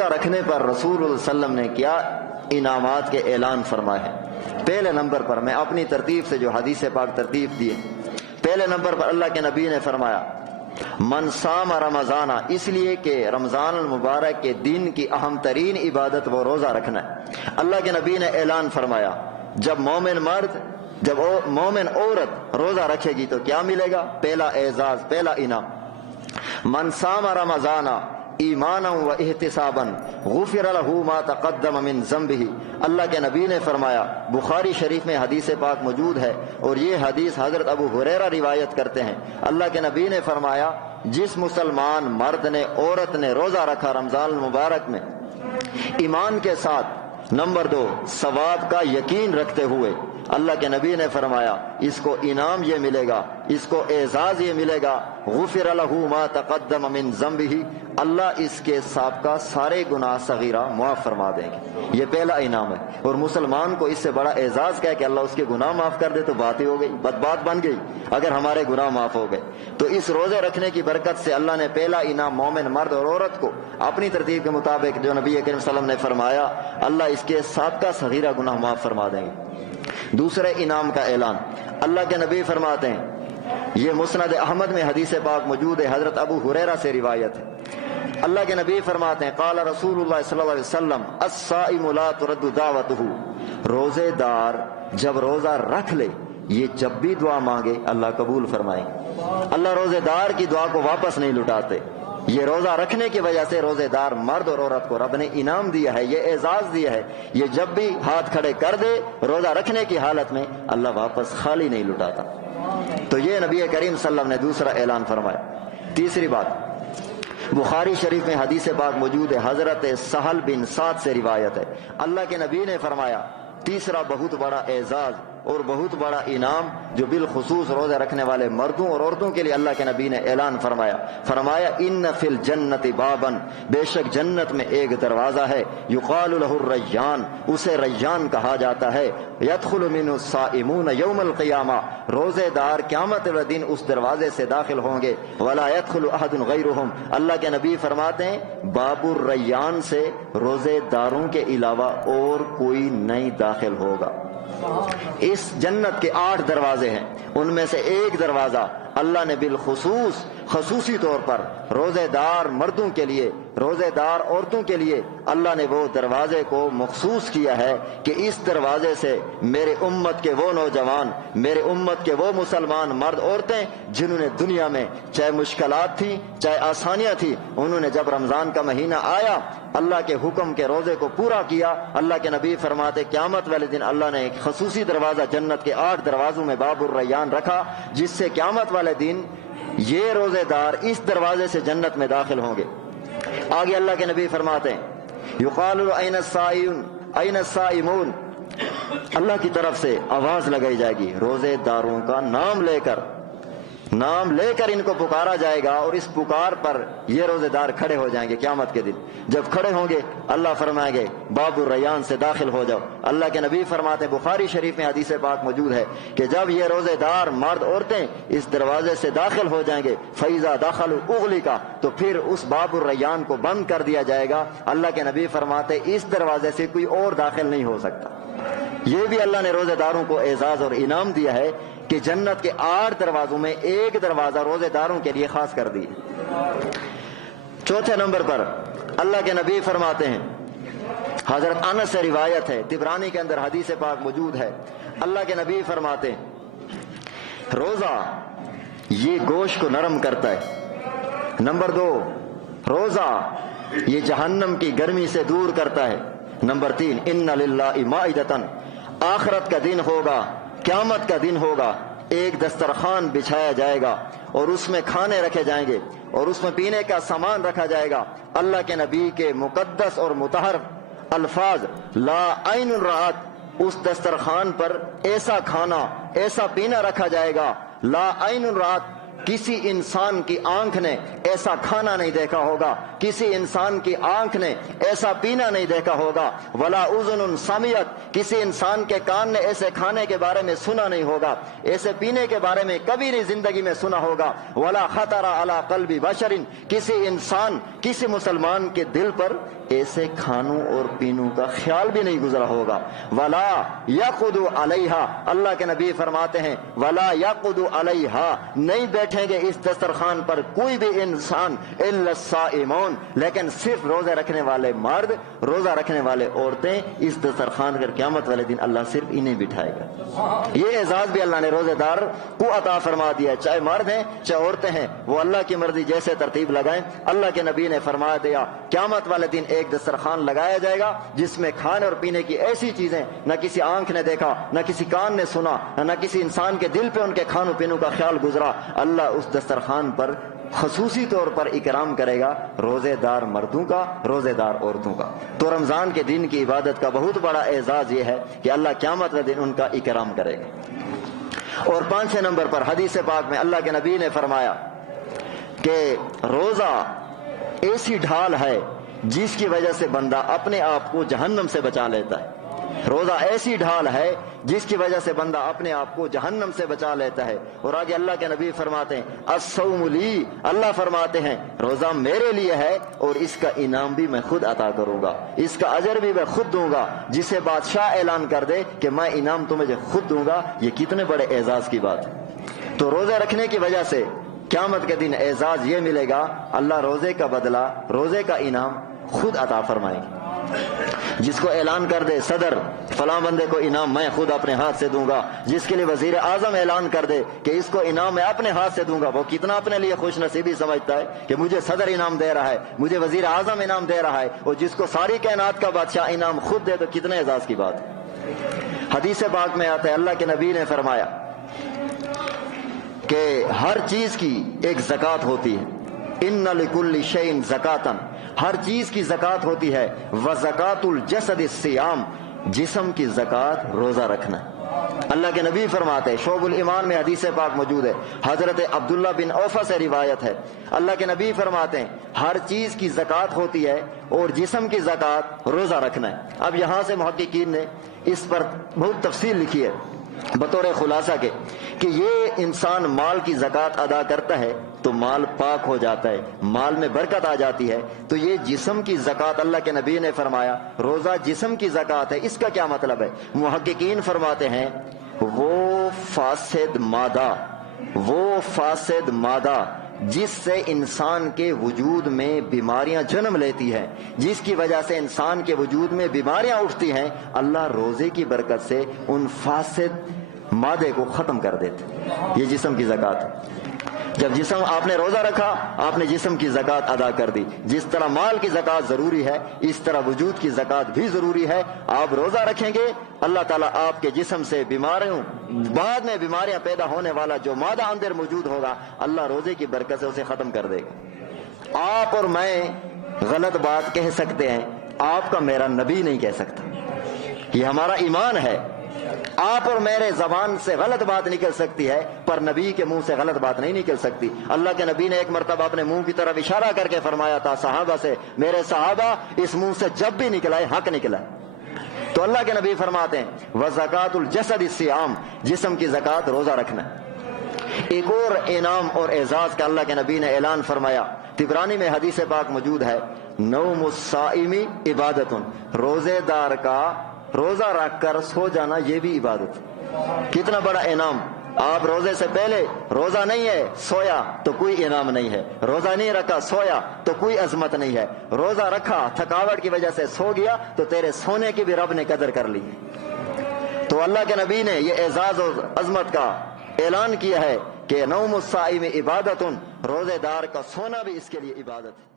روزہ رکھنے پر رسول اللہ صلی اللہ علیہ وسلم نے کیا انعامات کے اعلان فرمائے ہیں۔ پہلے نمبر پر میں اپنی ترتیب سے جو حدیث پاک ترتیب دیے، پہلے نمبر پر اللہ کے نبی نے فرمایا من صام رمضان، اس لیے کہ رمضان المبارک کے دن کی اہم ترین عبادت وہ روزہ رکھنا ہے۔ اللہ کے نبی نے اعلان فرمایا جب مومن عورت روزہ رکھے گی تو کیا ملے گا؟ پہلا اعزاز، پہلا انعام، من صام رمضان ایمانا و احتسابا غفر له ما تقدم من ذنبه۔ اللہ کے نبی نے فرمایا، بخاری شریف میں حدیث پاک موجود ہے اور یہ حدیث حضرت ابو ہریرہ روایت کرتے ہیں، اللہ کے نبی نے فرمایا جس مسلمان مرد نے عورت نے روزہ رکھا رمضان المبارک میں ایمان کے ساتھ، نمبر 2 ثواب کا یقین رکھتے ہوئے، اللہ کے نبی نے فرمایا اس کو انعام یہ ملے گا، اس کو اعزاز یہ ملے گا، غفر له ما تقدم من ذنبه، اللہ اس کے سابقہ سارے گناہ صغیرہ معاف فرما دیں گے۔ یہ پہلا انعام ہے، اور مسلمان کو اس سے بڑا اعزاز کیا کہ اللہ اس کے گناہ معاف کر دے تو بات ہی ہو گئی، بات بن گئی اگر ہمارے گناہ معاف ہو گئے تو۔ اس روزے رکھنے کی برکت سے اللہ نے پہلا انعام مومن مرد اور عورت کو اپنی ترتیب کے مطابق جو نبی کریم صلی اللہ علیہ وسلم نے فرمایا، اللہ اس کے سابقہ صغیرہ گناہ معاف فرما دیں گے۔ دوسرے انعام کا اعلان، اللہ کے نبی فرماتے ہیں، یہ مسند احمد میں حدیث پاک موجود ہے، حضرت ابو ہریرہ سے روایت ہے، اللہ کے نبی فرماتے ہیں قال رسول اللہ صلی اللہ علیہ وسلم الصائم لا ترد دعوته، روزے دار جب روزہ رکھ لے یہ جب بھی دعا مانگے اللہ قبول فرمائے۔ اللہ روزے دار کی دعا کو واپس نہیں لٹاتے، یہ روزہ رکھنے کی وجہ سے روزے دار مرد اور عورت کو رب نے انعام دیا ہے، یہ اعزاز دیا ہے، یہ جب بھی ہاتھ کھڑے کر دے روزہ رکھنے کی حالت میں اللہ واپس خالی نہیں لٹاتا۔ تو یہ نبی کریم صلی اللہ علیہ وسلم نے دوسرا اعلان فرمایا۔ تیسری بات، بخاری شریف میں حدیث پاک موجود ہے، حضرت سہل بن سعد سے روایت ہے، اللہ کے نبی نے فرمایا تیسرا بہت بڑا اعزاز اور بہت بڑا انعام جو بالخصوص روزہ رکھنے والے مردوں اور عورتوں کے لیے اللہ کے نبی نے اعلان فرمایا ان فی الجنت بابا، بے شک جنت میں ایک دروازہ ہے، یقال له الریان، اسے ریان کہا جاتا ہے، یدخل منه الصائمون یوم القیامہ، روزے دار قیامت والے دن اس دروازے سے داخل ہوں گے، ولا يدخل احد غیرهم، اللہ کے نبی فرماتے ہیں باب الریان سے روزے داروں کے علاوہ اور کوئی نہیں داخل ہوگا۔ اس جنت کے 8 دروازے ہیں، ان میں سے ایک دروازہ اللہ نے بالخصوص خصوصی طور پر روزے دار مردوں کے لیے، روزے دار عورتوں کے لیے اللہ نے وہ دروازے کو مخصوص کیا ہے کہ اس دروازے سے میرے امت کے وہ نوجوان، میرے امت کے وہ مسلمان مرد عورتیں جنہوں نے دنیا میں چاہے مشکلات تھیں چاہے آسانیاں تھیں، انہوں نے جب رمضان کا مہینہ آیا اللہ کے حکم کے روزے کو پورا کیا، اللہ کے نبی فرماتے قیامت والے دن اللہ نے ایک خصوصی دروازہ جنت کے 8 دروازوں میں باب الریان رکھا، جس سے قیامت والے دن یہ روزے دار اس دروازے سے جنت میں داخل ہوں گے۔ آگے اللہ کے نبی فرماتے ہیں یقال این الصائمون، این الصائمون، اللہ کی طرف سے آواز لگائی جائے گی، روزے داروں کا نام لے کر ان کو پکارا جائے گا، اور اس پکار پر یہ روزے دار کھڑے ہو جائیں گے قیامت کے دن۔ جب کھڑے ہوں گے اللہ فرمائیں گے باب الریان سے داخل ہو جاؤ۔ اللہ کے نبی فرماتے ہیں بخاری شریف میں حدیث پاک موجود ہے کہ جب یہ روزے دار مرد عورتیں اس دروازے سے داخل ہو جائیں گے فیضا داخل اغلی کا، تو پھر اس باب الریان کو بند کر دیا جائے گا۔ اللہ کے نبی فرماتے اس دروازے سے کوئی اور داخل نہیں ہو سکتا۔ یہ بھی اللہ نے روزے داروں کو اعزاز اور انعام دیا ہے کہ جنت کے 8 دروازوں میں ایک دروازہ روزے داروں کے لیے خاص کر دی۔ چوتھے نمبر پر اللہ کے نبی فرماتے ہیں، حضرت انس سے روایت ہے، طبرانی کے اندر حدیث پاک موجود ہے، اللہ کے نبی فرماتے ہیں روزہ یہ گوشت کو نرم کرتا ہے، نمبر 2 روزہ یہ جہنم کی گرمی سے دور کرتا ہے، نمبر 3 ان للہ مائدۃ، آخرت کا دن ہوگا، قیامت کا دن ہوگا، ایک دسترخوان بچھایا جائے گا اور اس میں کھانے رکھے جائیں گے اور اس میں پینے کا سامان رکھا جائے گا۔ اللہ کے نبی کے مقدس اور مطہر الفاظ لا عین رات، اس دسترخوان پر ایسا کھانا ایسا پینا رکھا جائے گا، لا عین رات، کسی انسان کی آنکھ نے ایسا کھانا نہیں دیکھا ہوگا، کسی انسان کی آنکھ نے ایسا پینا نہیں دیکھا ہوگا، ولا اذن سمعت، کسی انسان کے کان نے ایسے کھانے کے بارے میں سنا نہیں ہوگا، ایسے پینے کے بارے میں کبھی نہیں زندگی میں سنا ہوگا، ولا خطر علی قلب بشر، کسی انسان کسی مسلمان کے دل پر ایسے کھانوں اور پینوں کا خیال بھی نہیں گزرا ہوگا۔ ولا یقعد علیہا، اللہ کے نبی فرماتے ہیں ولا یقعد علیہا، نہیں بیٹھیں گے اس دسترخوان پر کوئی بھی انسان الا الصائمون، لیکن صرف روزے رکھنے والے مرد، روزہ رکھنے والے عورتیں اس دسترخوان پر قیامت والے دن اللہ صرف انہیں بٹھائے گا۔ یہ اعزاز بھی اللہ نے روزے دار کو عطا فرما دیا، چاہے مرد ہیں چاہے عورتیں ہیں، وہ اللہ کی مرضی جیسے ترتیب لگائیں۔ اللہ کے نبی نے فرما دیا قیامت والے دن ایک دسترخوان لگایا جائے گا جس میں کھانے اور پینے کی ایسی چیزیں نہ کسی آنکھ نے دیکھا، نہ کسی کان نے سنا، نہ کسی انسان کے دل پہ ان کے کھانوں پینوں کا خیال گزرا۔ اللہ اس دسترخوان پر خصوصی طور پر اکرام کرے گا روزے دار مردوں کا، روزے دار عورتوں کا۔ تو رمضان کے دن کی عبادت کا بہت بڑا اعزاز یہ ہے کہ اللہ قیامت کے دن ان کا اکرام کرے گا۔ اور 5 نمبر پر حدیث پاک میں اللہ کے نبی نے فرمایا کہ روزہ ایسی ڈھال ہے جس کی وجہ سے بندہ اپنے آپ کو جہنم سے بچا لیتا ہے۔ روزہ ایسی ڈھال ہے جس کی وجہ سے بندہ اپنے آپ کو جہنم سے بچا لیتا ہے۔ اور آگے اللہ کے نبی فرماتے ہیں الصوم لی، اللہ فرماتے ہیں روزہ میرے لیے ہے اور اس کا انعام بھی میں خود عطا کروں گا، اس کا اجر بھی میں خود دوں گا۔ جسے بادشاہ اعلان کر دے کہ میں انعام تمہیں خود دوں گا، یہ کتنے بڑے اعزاز کی بات ہے۔ تو روزے رکھنے کی وجہ سے قیامت کے دن اعزاز یہ ملے گا، اللہ روزے کا بدلہ، روزے کا انعام خود عطا فرمائے گا۔ جس کو اعلان کر دے صدر فلاں بندے کو انعام میں خود اپنے ہاتھ سے دوں گا، جس کے لیے وزیر اعظم اعلان کر دے کہ اس کو انعام میں اپنے ہاتھ سے دوں گا، وہ کتنا اپنے لیے خوش نصیبی سمجھتا ہے کہ مجھے صدر انعام دے رہا ہے، مجھے وزیر اعظم انعام دے رہا ہے، اور جس کو ساری کائنات کا بادشاہ انعام خود دے تو کتنے اعزاز کی بات ہے۔ حدیث پاک میں آتا ہے اللہ کے نبی نے فرمایا کہ ہر چیز کی ایک زکوٰۃ ہوتی ہے، ان لکل شیء زکاۃ، ہر چیز کی زکوٰۃ ہوتی ہے، وزکوٰۃ الجسد الصیام، جسم کی زکوٰۃ روزہ رکھنا۔ اللہ کے نبی فرماتے ہیں، شعب الایمان میں حدیث پاک موجود ہے، حضرت عبداللہ بن اوفا سے روایت ہے، اللہ کے نبی فرماتے ہیں ہر چیز کی زکوٰۃ ہوتی ہے اور جسم کی زکوٰۃ روزہ رکھنا ہے۔ اب یہاں سے محققین نے اس پر بہت تفصیل لکھی ہے بطور خلاصہ کے کہ یہ انسان مال کی زکوٰۃ ادا کرتا ہے تو مال پاک ہو جاتا ہے، مال میں برکت آ جاتی ہے۔ تو یہ جسم کی زکوٰۃ اللہ کے نبی نے فرمایا روزہ جسم کی زکوٰۃ ہے، اس کا کیا مطلب ہے؟ محققین فرماتے ہیں وہ فاسد مادہ جس سے انسان کے وجود میں بیماریاں جنم لیتی ہیں، جس کی وجہ سے انسان کے وجود میں بیماریاں اٹھتی ہیں، اللہ روزے کی برکت سے ان فاسد مادے کو ختم کر دیتے۔ یہ جسم کی زکوٰۃ ہے۔ جب جسم آپ نے روزہ رکھا، آپ نے جسم کی زکوٰۃ ادا کر دی۔ جس طرح مال کی زکوٰۃ ضروری ہے اس طرح وجود کی زکوٰۃ بھی ضروری ہے۔ آپ روزہ رکھیں گے اللہ تعالیٰ آپ کے جسم سے بیماریوں، بعد میں بیماریاں پیدا ہونے والا جو مادہ اندر موجود ہوگا، اللہ روزے کی برکت سے اسے ختم کر دے گا۔ آپ اور میں غلط بات کہہ سکتے ہیں، آپ کا میرا نبی نہیں کہہ سکتا، یہ ہمارا ایمان ہے۔ آپ اور میرے زبان سے غلط بات نکل سکتی ہے پر نبی کے منہ سے غلط بات نہیں نکل سکتی۔ اللہ کے نبی نے ایک مرتبہ اپنے منہ کی طرف اشارہ کر کے فرمایا تھا صحابہ سے، میرے صحابہ اس منہ سے جب بھی نکلا ہے حق نکلا ہے۔ تو اللہ کے نبی فرماتے ہیں وزکوٰۃ الجسد الصیام، جسم کی زکوٰۃ روزہ رکھنا۔ ایک اور انعام اور اعزاز کا اللہ کے نبی نے اعلان فرمایا، طبرانی میں حدیث پاک موجود ہے، نوم الصائم عبادت، روزے دار کا روزہ رکھ کر سو جانا یہ بھی عبادت۔ کتنا بڑا انعام! آپ روزے سے پہلے روزہ نہیں ہے سویا تو کوئی انعام نہیں ہے، روزہ نہیں رکھا سویا تو کوئی عظمت نہیں ہے، روزہ رکھا تھکاوٹ کی وجہ سے سو گیا تو تیرے سونے کی بھی رب نے قدر کر لی۔ تو اللہ کے نبی نے یہ اعزاز اور عظمت کا اعلان کیا ہے کہ نوم الصائم عبادت، روزے دار کا سونا بھی اس کے لیے عبادت ہے۔